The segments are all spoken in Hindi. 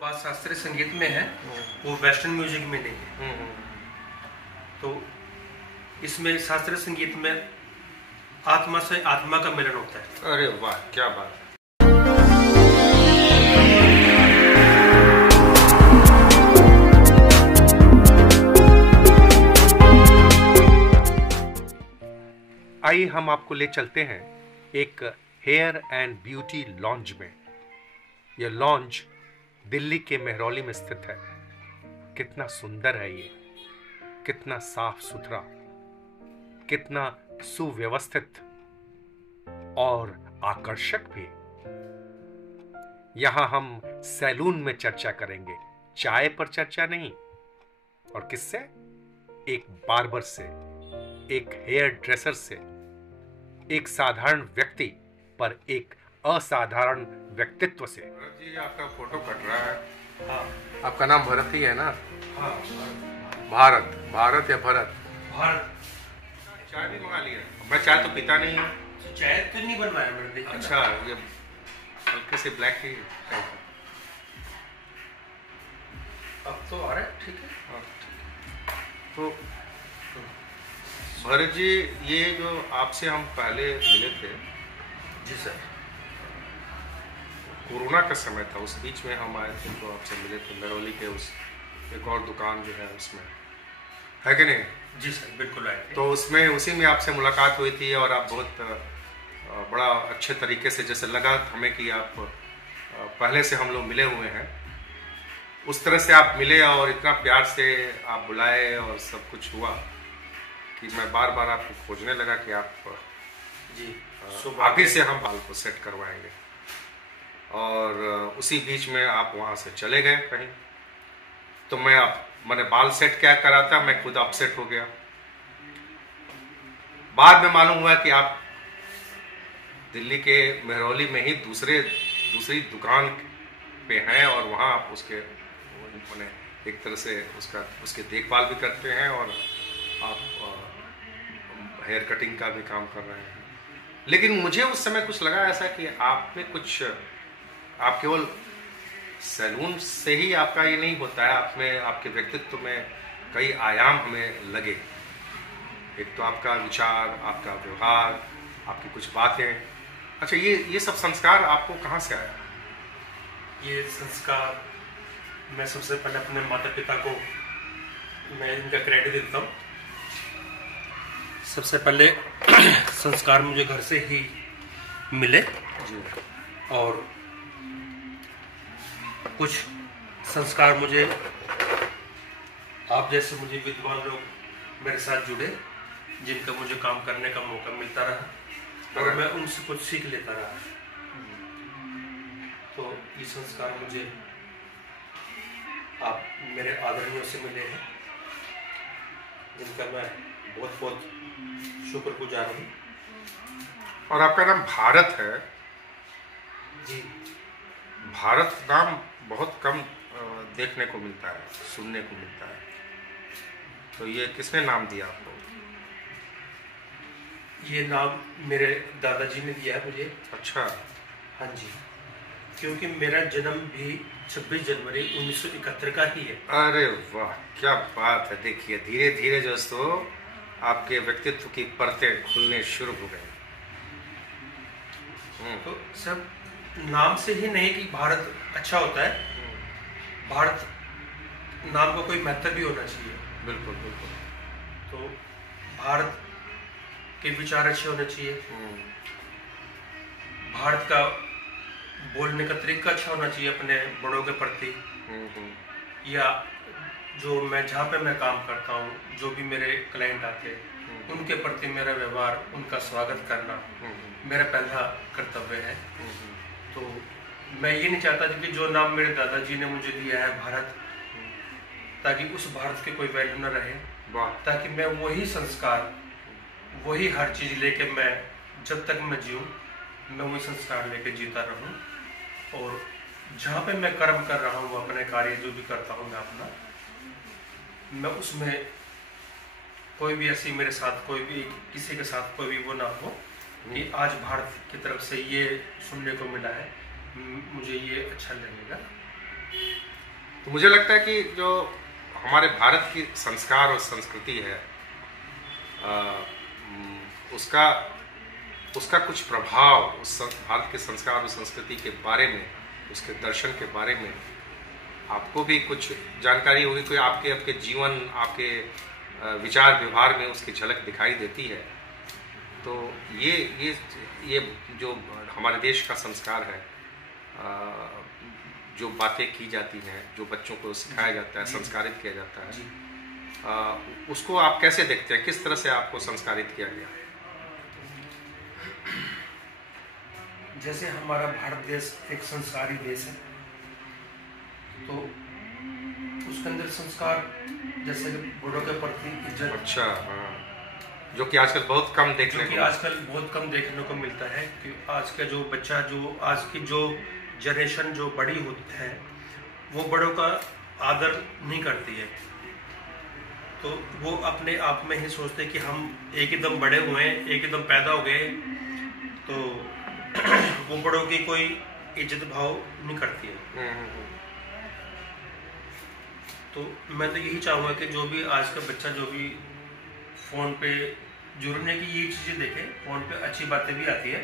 बात शास्त्रीय संगीत में है वो वेस्टर्न म्यूजिक में नहीं है। तो इसमें शास्त्रीय संगीत में आत्मा से आत्मा का मिलन होता है। अरे वाह, क्या बात है। आइए हम आपको ले चलते हैं एक हेयर एंड ब्यूटी लॉन्ज में। यह लॉन्ज दिल्ली के मेहरौली में स्थित है। कितना सुंदर है ये, कितना साफ सुथरा, कितना सुव्यवस्थित और आकर्षक भी। यहां हम सैलून में चर्चा करेंगे, चाय पर चर्चा नहीं। और किससे? एक बार्बर से, एक हेयर ड्रेसर से, एक साधारण व्यक्ति पर एक असाधारण व्यक्तित्व से। भरत जी, आपका फोटो कट रहा है। हाँ। आपका नाम भरत ही है ना? हाँ। भारत, भारत या भरत? भारत। चाय भी मंगा लिया? मैं चाय तो पीता नहीं हूँ। चाय तो नहीं बनवाया मैंने। अच्छा, ये हल्के से ब्लैक ही अब तो आ रहा है। ठीक है। हाँ। तो भरत जी, ये जो आपसे हम पहले मिले थे। जी सर। कोरोना का समय था, उस बीच में हम आए थे तो आपसे मिले थे मेहरौली के उस एक और दुकान जो है उसमें, है कि नहीं? जी सर, बिल्कुल आए थे। तो उसमें उसी में आपसे मुलाकात हुई थी और आप बहुत बड़ा अच्छे तरीके से, जैसे लगा हमें कि आप पहले से हम लोग मिले हुए हैं, उस तरह से आप मिले और इतना प्यार से आप बुलाए और सब कुछ हुआ कि मैं बार बार आपको खोजने लगा कि आप जी आप ही से हम बाल को सेट करवाएंगे। और उसी बीच में आप वहाँ से चले गए कहीं। तो मैंने बाल सेट क्या कराता, मैं खुद अपसेट हो गया। बाद में मालूम हुआ कि आप दिल्ली के मेहरौली में ही दूसरी दुकान पे हैं और वहाँ आप उसके एक तरह से उसके देखभाल भी करते हैं और आप हेयर कटिंग का भी काम कर रहे हैं। लेकिन मुझे उस समय कुछ लगा ऐसा कि आप केवल सैलून से ही आपका ये नहीं होता है, आपके व्यक्तित्व में कई आयाम हमें लगे। एक तो आपका विचार, आपका व्यवहार, आपकी कुछ बातें। अच्छा, ये सब संस्कार आपको कहाँ से आया? ये संस्कार मैं सबसे पहले अपने माता पिता को मैं इनका क्रेडिट देता हूँ। सबसे पहले संस्कार मुझे घर से ही मिले जी। और कुछ संस्कार मुझे आप जैसे मुझे विद्वान लोग मेरे साथ जुड़े, जिनका मुझे काम करने का मौका मिलता रहा और मैं उनसे कुछ सीख लेता रहा। तो ये संस्कार मुझे आप मेरे आदरणीयों से मिले हैं, जिनका मैं बहुत बहुत शुक्रगुजार हूँ। और आपका नाम भारत है? जी। भारत नाम बहुत कम देखने को मिलता है, सुनने को मिलता है। तो ये किसने नाम दिया आपको? ये नाम मेरे दादाजी ने दिया है मुझे। अच्छा। हाँ जी, क्योंकि मेरा जन्म भी 26 जनवरी 1971 का ही है। अरे वाह, क्या बात है। देखिए, धीरे धीरे दोस्तों आपके व्यक्तित्व की परतें खुलने शुरू हो गई। तो सब नाम से ही नहीं कि भारत अच्छा होता है, भारत नाम का कोई महत्व भी होना चाहिए। बिल्कुल बिल्कुल। तो भारत के विचार अच्छे होने चाहिए, भारत का बोलने का तरीका अच्छा होना चाहिए अपने बड़ों के प्रति, या जो मैं जहाँ पे मैं काम करता हूँ, जो भी मेरे क्लाइंट आते हैं उनके प्रति मेरा व्यवहार, उनका स्वागत करना मेरा पहला कर्तव्य है। तो मैं ये नहीं चाहता कि जो नाम मेरे दादाजी ने मुझे दिया है भारत, ताकि उस भारत की कोई वैल्यू न रहे, ताकि मैं वही संस्कार, वही हर चीज लेके मैं जब तक मैं जीऊँ मैं वही संस्कार लेके जीता रहूँ। और जहाँ पे मैं कर्म कर रहा हूँ, अपने कार्य जो भी करता हूँ मैं अपना, मैं उसमें कोई भी ऐसी मेरे साथ कोई भी किसी के साथ कोई भी वो ना हो कि आज भारत की तरफ से ये सुनने को मिला है, मुझे ये अच्छा लगेगा। तो मुझे लगता है कि जो हमारे भारत की संस्कार और संस्कृति है, उसका उसका कुछ प्रभाव उस भारत के संस्कार और संस्कृति के बारे में, उसके दर्शन के बारे में आपको भी कुछ जानकारी होगी, कोई आपके जीवन, आपके विचार व्यवहार में उसकी झलक दिखाई देती है। तो ये जो हमारे देश का संस्कार है, जो बातें की जाती हैं, जो बच्चों को सिखाया जाता है, संस्कारित किया जाता है, उसको आप कैसे देखते हैं? किस तरह से आपको संस्कारित किया गया? जैसे हमारा भारत देश एक संस्कारी देश है, तो उसके अंदर संस्कार जैसे बड़ों के प्रति इज्जत, अच्छा, हाँ, जो कि आजकल बहुत कम देखने को मिलता है कि आज का जो बच्चा, जो आज की जो जनरेशन जो बड़ी होती है, वो बड़ों का आदर नहीं करती है। तो वो अपने आप में ही सोचते कि हम एक ही दम बड़े हुए हैं, एक ही दम पैदा हो गए, तो वो बड़ों की कोई इज्जत भाव नहीं करती है। तो मैं तो यही चाहूँगा कि जो भी आज का बच्चा जो भी फ़ोन पे जुड़ने की ये चीज़ें देखे, फ़ोन पे अच्छी बातें भी आती है,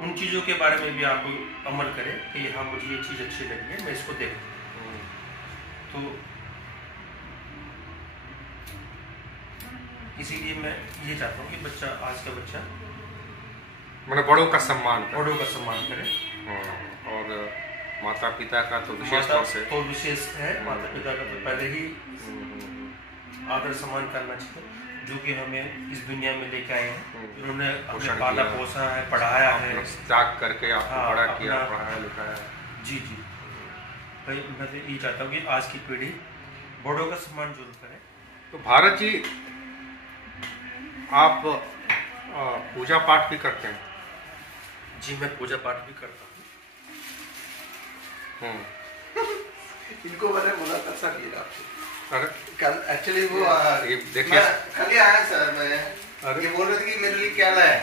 उन चीज़ों के बारे में भी आप अमल करें कि हाँ मुझे ये चीज़ अच्छी लगी है, मैं इसको देखूँ। तो इसीलिए मैं ये चाहता हूँ कि बच्चा, आज का बच्चा मतलब बड़ों का सम्मान करे। और माता पिता का तो विशेष तौर से तो विशेष है, माता पिता का तो पहले ही आदर सम्मान करना चाहिए, जो कि हमें इस दुनिया में लेके आए हैं, उन्होंने हमें पाला पोसा है, पढ़ाया है, त्याग करके आपको बड़ा किया, पढ़ाया लिखाया। जी भाई, मैं तो ये चाहता हूँ कि आज की पीढ़ी बड़ों का सम्मान जरूर करे। तो भारत जी, आप पूजा पाठ भी करते हैं? जी, मैं पूजा पाठ भी करता हूँ। इनको मैंने बोला था सर, ये अरे कल एक्चुअली वो देखिए कल ही आया सर, मैं ये बोल रहे थे कि मेरे लिए क्या लाया।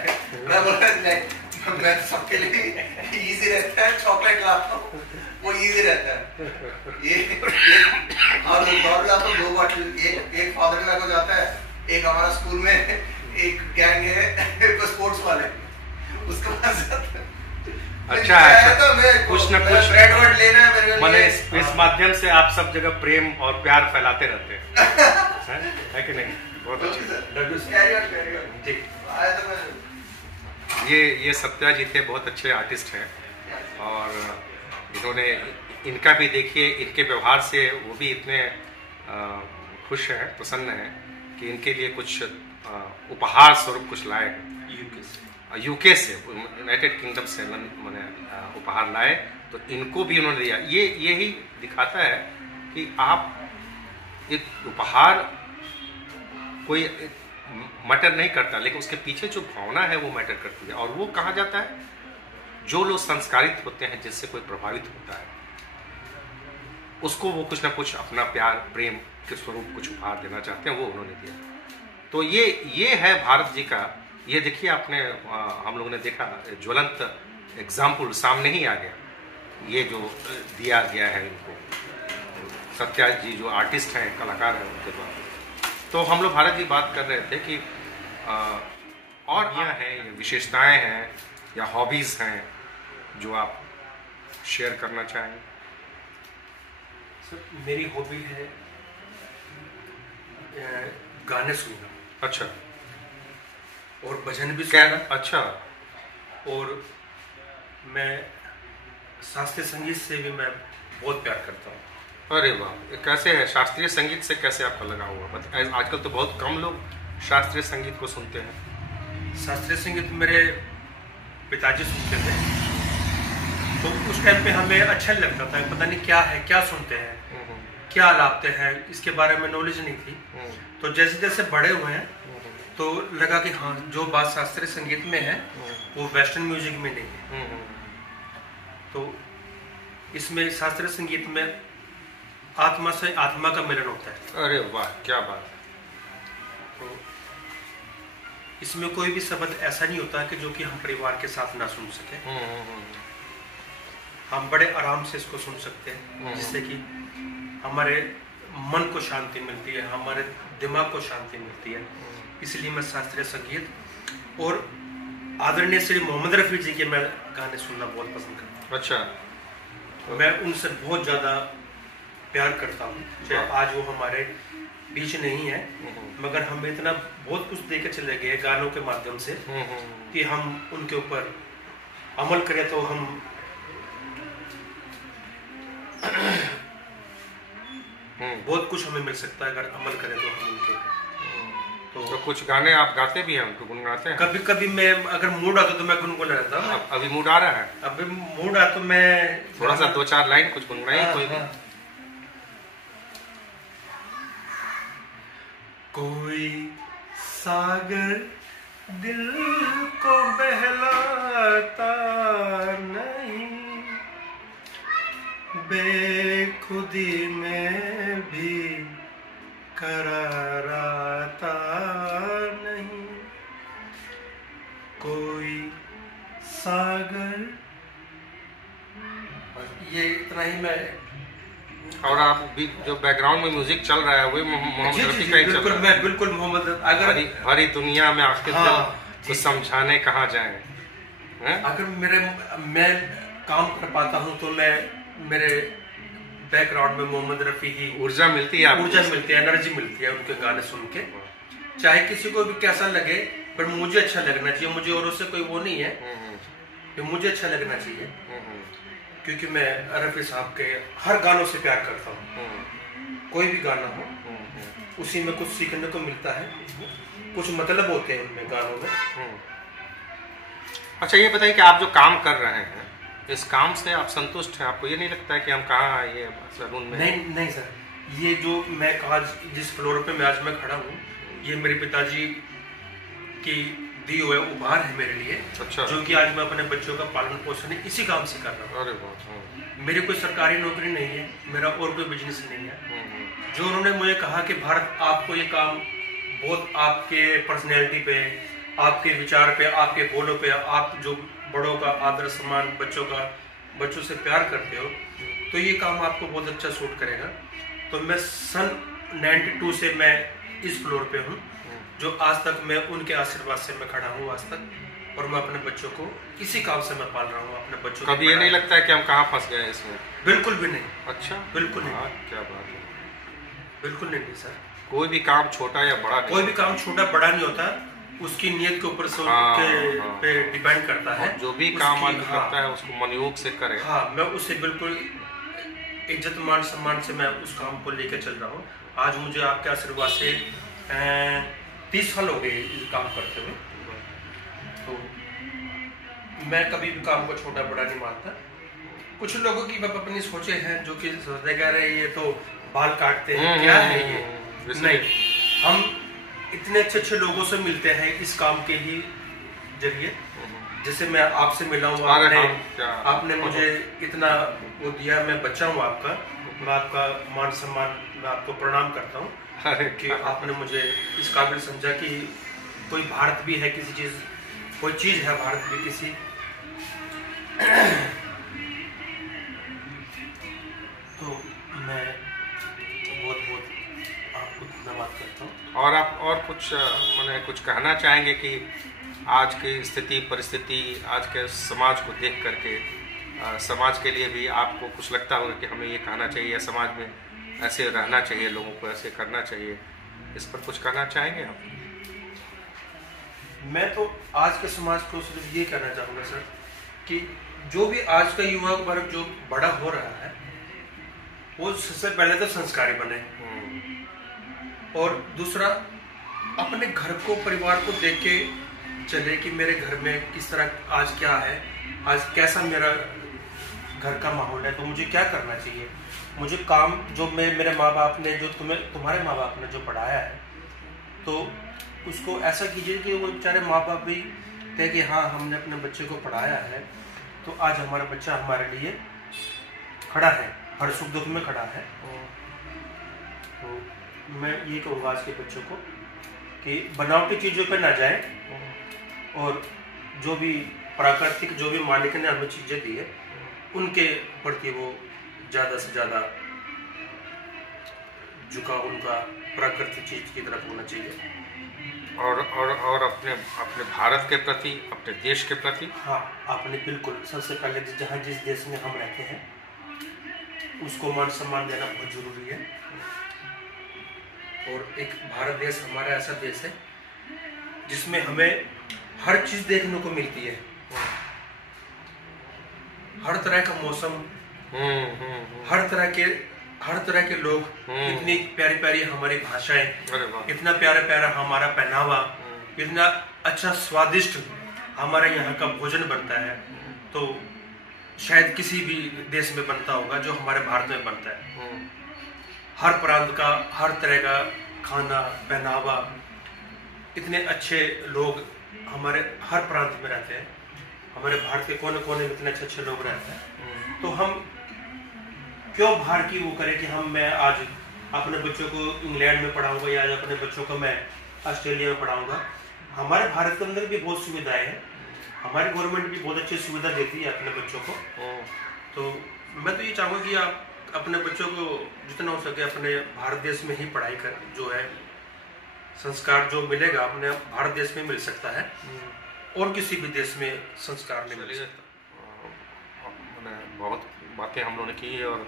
मैं बोल रहा नहीं, मैं सबके लिए इजी रहता है, चॉकलेट लाता हूँ, वो इजी रहता है। ये और आपको 2 बॉटल, एक फादर इन लॉ को जाता है, एक हमारा स्कूल में एक गैंग है स्पोर्ट्स वाले, उसके पास जाता है। अच्छा, तो कुछ न कुछ ब्रेड वर्ड लेना है मेरे लिए। इस माध्यम से आप सब जगह प्रेम और प्यार फैलाते रहते हैं, है कि नहीं? बहुत अच्छा। ये सत्या जी थे, बहुत अच्छे आर्टिस्ट हैं, और इन्होंने, इनका भी देखिए, इनके व्यवहार से वो भी इतने खुश हैं, प्रसन्न हैं कि इनके लिए कुछ उपहार स्वरूप कुछ लाए, यूके से, यूनाइटेड किंगडम से मैंने उपहार लाए, तो इनको भी उन्होंने दिया। ये यही दिखाता है कि आप एक उपहार कोई मैटर नहीं करता, लेकिन उसके पीछे जो भावना है वो मैटर करती है। और वो कहा जाता है, जो लोग संस्कारित होते हैं, जिससे कोई प्रभावित होता है, उसको वो कुछ ना कुछ अपना प्यार, प्रेम के स्वरूप कुछ उपहार देना चाहते हैं, वो उन्होंने दिया। तो ये है भारत जी का। ये देखिए, आपने, हम लोगों ने देखा, ज्वलंत एग्जाम्पल सामने ही आ गया, ये जो दिया गया है इनको, सत्या जी जो आर्टिस्ट हैं, कलाकार हैं, उनके द्वारा। तो हम लोग, भारत जी, बात कर रहे थे कि और क्या है, विशेषताएं हैं या हॉबीज हैं जो आप शेयर करना चाहें? सर, मेरी हॉबी है गाने सुनना। अच्छा। और भजन भी सुनना। अच्छा। और मैं शास्त्रीय संगीत से भी मैं बहुत प्यार करता हूँ। अरे वाह, कैसे है शास्त्रीय संगीत से, कैसे आपका लगा हुआ? आजकल तो बहुत कम लोग शास्त्रीय संगीत को सुनते हैं। शास्त्रीय संगीत मेरे पिताजी सुनते थे, तो उस टाइम पे हमें अच्छा नहीं लगता था, पता नहीं क्या है, क्या सुनते हैं, क्या लाते हैं, इसके बारे में नॉलेज नहीं थी। तो जैसे जैसे बड़े हुए हैं तो लगा कि हाँ, जो बात शास्त्रीय संगीत में है वो वेस्टर्न म्यूजिक में नहीं है। तो इसमें शास्त्रीय संगीत में आत्मा से आत्मा का मिलन होता है। अरे वाह, क्या बात है। तो इसमें कोई भी शब्द ऐसा नहीं होता कि जो कि हम परिवार के साथ ना सुन सके। हम बड़े आराम से इसको सुन सकते हैं, जिससे कि हमारे मन को शांति मिलती है, हमारे दिमाग को शांति मिलती है। इसलिए मैं शास्त्रीय संगीत और आदरणीय श्री मोहम्मद रफ़ी जी के मैं गाने सुनना बहुत पसंद करता हूँ। अच्छा। मैं उनसे बहुत ज़्यादा प्यार करता हूँ, चाहे आज वो हमारे बीच नहीं है, मगर हमें इतना बहुत कुछ दे के चले गए गानों के माध्यम से कि हम उनके ऊपर अमल करें तो हम बहुत कुछ हमें मिल सकता है। अगर अमल करें तो हम उनके तो कुछ गाने आप गाते भी हैं, उनको गुनगुनाते हैं? कभी कभी मैं अगर मूड आता तो मैं गुनगुना रहता हूँ। अभी मूड आ रहा है? अभी मूड आ तो मैं थोड़ा सा 2-4 लाइन कुछ गुनगुनाइए। कोई भी कोई सागर दिल को बहलाता नहीं, बेखुदी में भी करार आता नहीं, कोई सागर। ये इतना ही मैं। और आप भी जो बैकग्राउंड में म्यूजिक चल रहा है वो मोहम्मद रफी का ही चल रहा है? मैं बिल्कुल मोहम्मद। अगर भरी दुनिया में आखिर कुछ समझाने कहाँ जाएं? अगर मैं काम कर पाता हूँ तो मैं मेरे बैकग्राउंड में मोहम्मद रफी ही ऊर्जा मिलती है, ऊर्जा मिलती है, एनर्जी मिलती है उनके गाने सुन के। चाहे किसी को भी कैसा लगे, पर मुझे अच्छा लगना चाहिए। मुझे औरों से कोई वो नहीं है कि मुझे अच्छा लगना चाहिए, क्योंकि मैं रफी साहब के हर गानों से प्यार करता हूँ। कोई भी गाना हो उसी में कुछ सीखने को मिलता है, कुछ मतलब होते हैं उनमें गानों में। अच्छा, ये बताइए कि आप जो काम कर रहे हैं इस काम से आप संतुष्ट हैं? आपको ये नहीं लगता है कि हम कहाँ ये सलून में? नहीं सर, ये जो मैं आज जिस फ्लोर पे मैं आज मैं खड़ा हूँ, ये मेरे पिताजी की दी हुए उपहार है मेरे लिए। अच्छा। जो कि आज मैं अपने बच्चों का पालन पोषण इसी काम से कर रहा हूँ। अरे वाह। मेरी कोई सरकारी नौकरी नहीं है, मेरा और कोई बिजनेस नहीं है। जो उन्होंने मुझे कहा कि भारत आपको ये काम बहुत आपके पर्सनैलिटी पे, आपके विचार पे, आपके बोलों पे, आप जो बड़ों का आदर सम्मान, बच्चों से प्यार करते हो, तो ये काम आपको बहुत अच्छा सूट करेगा। तो मैं सन 92 से मैं इस फ्लोर पे हूँ, जो आज तक मैं उनके आशीर्वाद से मैं खड़ा हूँ आज तक, और मैं अपने बच्चों को इसी काम से मैं पाल रहा हूँ। अपने बच्चों कभी ये नहीं लगता है कि हम कहाँ फंस गए इसमें? बिल्कुल भी नहीं। अच्छा, बिल्कुल नहीं। क्या बात है। बिल्कुल नहीं सर, कोई भी काम छोटा या बड़ा, कोई भी काम छोटा बड़ा नहीं होता, उसकी नीयत के ऊपर से पे डिपेंड करता है। जो भी काम आदमी करता है उसको मनयोग से करे। हाँ, मैं उससे बिल्कुल इज्जत मान सम्मान से मैं उस काम को लेकर चल रहा हूँ। आज मुझे आपके आशीर्वाद से 30 साल हो गए इस काम करते हुए, तो मैं कभी भी काम को छोटा बड़ा नहीं मानता। कुछ लोगों की अपनी सोचे हैं जो कि सोचते कह रहे ये तो बाल काटते हैं, क्या है ये? नहीं, हम इतने अच्छे लोगों से मिलते हैं इस काम के ही जरिए। जैसे मैं आपसे मिला हूँ, आपने मुझे इतना वो दिया, मैं बच्चा हूँ आपका, मैं आपका मान सम्मान, मैं आपको प्रणाम करता हूँ कि आपने मुझे इस काबिल समझा कि कोई भारत भी है, किसी चीज, कोई चीज है भारत भी किसी। तो मैं बहुत आपको धन्यवाद करता हूँ। और आप और कुछ मैंने कुछ कहना चाहेंगे कि आज की स्थिति परिस्थिति, आज के समाज को देख करके समाज के लिए भी आपको कुछ लगता होगा कि हमें ये कहना चाहिए, समाज में ऐसे रहना चाहिए, लोगों को ऐसे करना चाहिए, इस पर कुछ कहना चाहेंगे आप? मैं तो आज के समाज को सिर्फ ये कहना चाहूँगा सर कि जो भी आज का युवा वर्ग जो बड़ा हो रहा है, वो सबसे पहले तो संस्कारी बने, और दूसरा अपने घर को, परिवार को देख के चले कि मेरे घर में किस तरह आज क्या है, आज कैसा मेरा घर का माहौल है, तो मुझे क्या करना चाहिए। मुझे काम जो मेरे माँ बाप ने, जो तुम्हारे माँ बाप ने जो पढ़ाया है, तो उसको ऐसा कीजिए कि वो बेचारे माँ बाप भी कहे कि हाँ हमने अपने बच्चे को पढ़ाया है, तो आज हमारा बच्चा हमारे लिए खड़ा है, हर सुख दुख में खड़ा है। तो मैं ये कहूँगा आज के बच्चों को कि बनावटी चीज़ों पर ना जाए, और जो भी प्राकृतिक, जो भी मालिक ने हमें चीज़ें दी है उनके प्रति वो ज़्यादा से ज़्यादा झुकाव उनका प्राकृतिक चीज की तरफ होना चाहिए। और अपने भारत के प्रति, अपने देश के प्रति। हाँ, आपने बिल्कुल सबसे पहले जहाँ जिस देश में हम रहते हैं उसको मान सम्मान देना बहुत जरूरी है। और एक भारत देश हमारा ऐसा देश है जिसमें हमें हर चीज देखने को मिलती है, हर तरह का मौसम, हर तरह के लोग, इतनी प्यारी प्यारी हमारी भाषाएं, इतना प्यारा प्यारा हमारा पहनावा, इतना अच्छा स्वादिष्ट हमारे यहाँ का भोजन बनता है। तो शायद किसी भी देश में बनता होगा जो हमारे भारत में बनता है। हर प्रांत का हर तरह का खाना, पहनावा, इतने अच्छे लोग हमारे हर प्रांत में रहते हैं। हमारे भारत के कोने कोने में इतने अच्छे अच्छे लोग रहते हैं। तो हम क्यों बाहर की वो करें कि मैं आज अपने बच्चों को इंग्लैंड में पढ़ाऊंगा या आज अपने बच्चों को मैं ऑस्ट्रेलिया में पढ़ाऊंगा। हमारे भारत के अंदर भी बहुत सुविधाएं हैं, हमारी गवर्नमेंट भी बहुत अच्छी सुविधा देती है अपने बच्चों को। तो मैं तो ये चाहूँगा कि आप अपने बच्चों को जितना हो सके अपने भारत देश में ही पढ़ाई कर, जो है संस्कार जो मिलेगा अपने भारत देश में मिल सकता है और किसी भी देश में संस्कार नहीं मिल सकता। बहुत बातें हम लोगों ने की और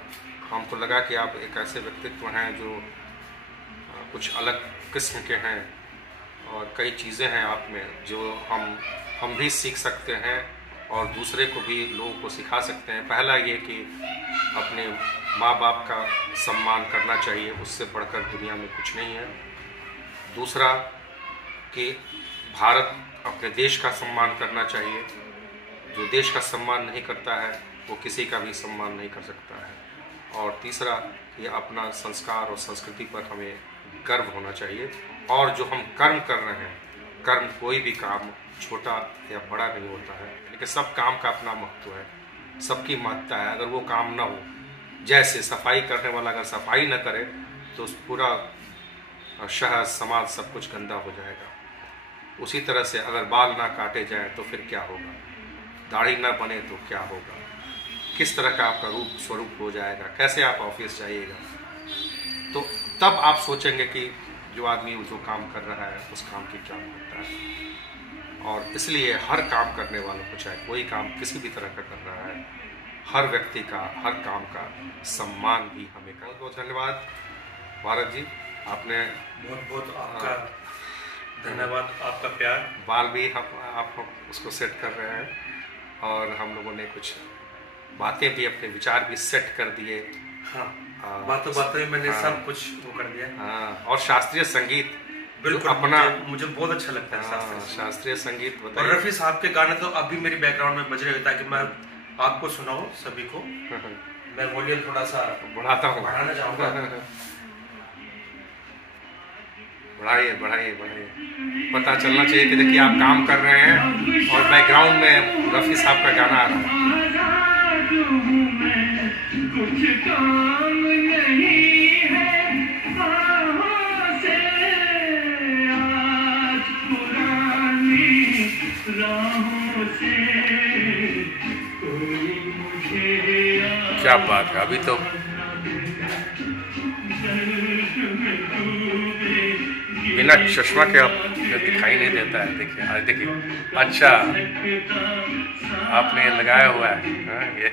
हमको लगा कि आप एक ऐसे व्यक्तित्व हैं जो कुछ अलग किस्म के हैं और कई चीज़ें हैं आप में जो हम भी सीख सकते हैं और दूसरे को भी, लोगों को सिखा सकते हैं। पहला ये कि अपने माँ बाप का सम्मान करना चाहिए, उससे बढ़कर दुनिया में कुछ नहीं है। दूसरा कि भारत अपने देश का सम्मान करना चाहिए, जो देश का सम्मान नहीं करता है वो किसी का भी सम्मान नहीं कर सकता है। और तीसरा ये अपना संस्कार और संस्कृति पर हमें गर्व होना चाहिए। और जो हम कर्म कर रहे हैं, कर्म कोई भी काम छोटा या बड़ा नहीं होता है, लेकिन सब काम का अपना महत्व है, सबकी महत्ता है। अगर वो काम ना हो, जैसे सफाई करने वाला अगर सफाई न करे तो पूरा शहर समाज सब कुछ गंदा हो जाएगा। उसी तरह से अगर बाल ना काटे जाए तो फिर क्या होगा, दाढ़ी ना बने तो क्या होगा, किस तरह का आपका रूप स्वरूप हो जाएगा, कैसे आप ऑफिस जाइएगा। तो तब आप सोचेंगे कि जो आदमी जो काम कर रहा है उस काम की क्या महत्ता है। और इसलिए हर काम करने वालों को, चाहे कोई काम किसी भी तरह का कर रहा है, हर व्यक्ति का, हर काम का सम्मान भी हमें करना। बहुत बहुत धन्यवाद भारत जी, आपने बहुत बहुत आपका धन्यवाद, आपका प्यार। बाल भी आप उसको सेट कर रहे हैं और हम लोगों ने कुछ बातें भी, अपने विचार भी सेट कर दिए। हाँ, बातों में मैंने सब कुछ वो कर दिया। हाँ, और शास्त्रीय संगीत बिल्कुल अपना मुझे बहुत अच्छा लगता है। शास्त्रीय संगीत और रफी साहब के गाने तो अभी मेरी बैकग्राउंड में बज रहे हैं ताकि मैं आपको सुनाऊं सभी को। मैं वॉल्यूम थोड़ा सा बढ़ाता हूँ, बढ़ाना चाहूँगा। बढ़ाइए बढ़ाइए बढ़ाइए, पता चलना चाहिए कि देखिए आप काम कर रहे हैं और बैकग्राउंड में रफी साहब का गाना आ रहा है। कुछ काम नहीं है से आज पुरानी राहों से कोई मुझे। क्या बात है, अभी तो बिना चश्मा के आप दिखाई नहीं देता है। देखिए आज देखिए, अच्छा आपने लगाया हुआ है ये